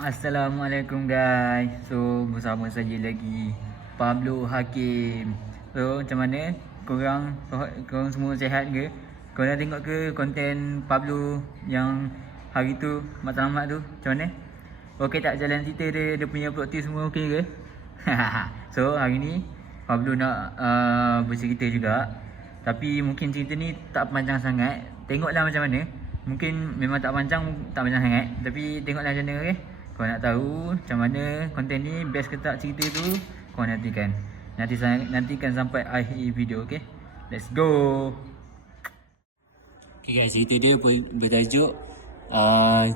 Assalamualaikum guys. So bersama saya lagi Pablo Hakim. So macam mana? Korang semua sihat ke? Korang tengok ke konten Pablo yang hari tu matlamat tu? Macam mana? Okey tak jalan cerita dia punya plot twist semua okey ke? So hari ni Pablo nak bercerita juga. Tapi mungkin cerita ni tak panjang sangat. Tengoklah macam mana. Mungkin memang tak panjang sangat. Tapi tengoklah macam mana, okey? Kau nak tahu macam mana konten ni best ke tak cerita tu, kau nantikan. Nantikan sampai akhir video, okey? Let's go. Okay guys, cerita dia bertajuk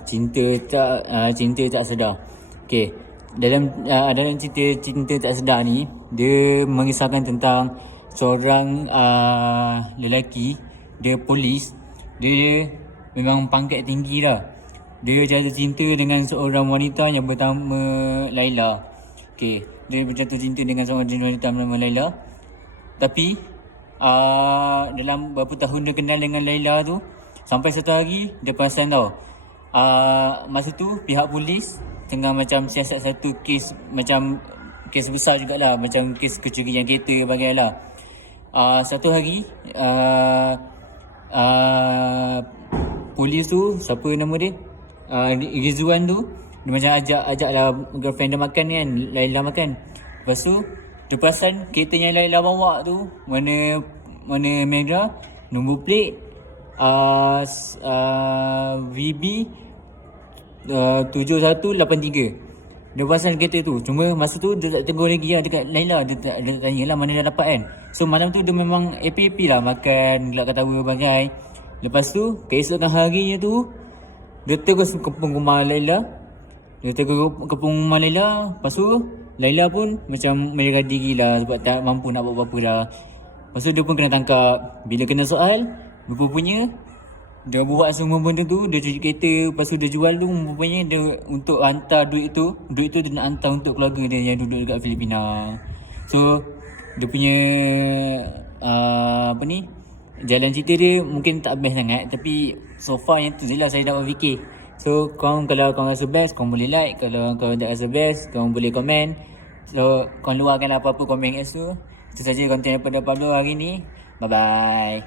cinta tak sedar. Okay, dalam cerita cinta tak sedar ni, dia mengisahkan tentang seorang lelaki, dia polis, dia memang pangkat tinggi lah. Dia jatuh cinta dengan seorang wanita yang bernama Laila. Okay, dia berjatuh cinta dengan seorang wanita bernama Laila. Tapi dalam berapa tahun dia kenal dengan Laila tu, sampai satu hari dia perasan tau, masa tu pihak polis tengah macam siasat satu kes, macam kes besar jugalah, macam kes kecurian kereta bagailah. Satu hari polis tu, siapa nama dia, Rizwan tu, dia macam ajak lah girlfriend dia makan kan, Laila makan. Lepas tu dia perasan kereta yang Laila bawa tu warna merah, nombor plate VB 7183. Dia perasan kereta tu. Cuma masa tu dia tak tegur lagi lah dekat Laila. Dia tak tanya lah mana dah dapat kan. So malam tu dia memang happy lah, makan, gelak ketawa bagai. Lepas tu keesokan harinya tu, dia terus kepung rumah Laila. Lepas tu Laila pun macam menyerah diri lah sebab tak mampu nak buat apa-apa dah. Lepas tu dia pun kena tangkap. Bila kena soal, rupanya dia buat semua benda tu, dia cuci kereta, lepas tu dia jual tu, rupanya dia untuk hantar duit tu dia nak hantar untuk keluarga dia yang duduk dekat Filipina. So dia punya jalan cerita dia mungkin tak best sangat, tapi so far yang tu je lah saya dapat fikir. So kalau korang rasa best, korang boleh like. Kalau korang tak rasa best, korang boleh komen. So korang luarkan apa-apa komen kat situ. Itu saja konten daripada Pablo hari ni. Bye bye.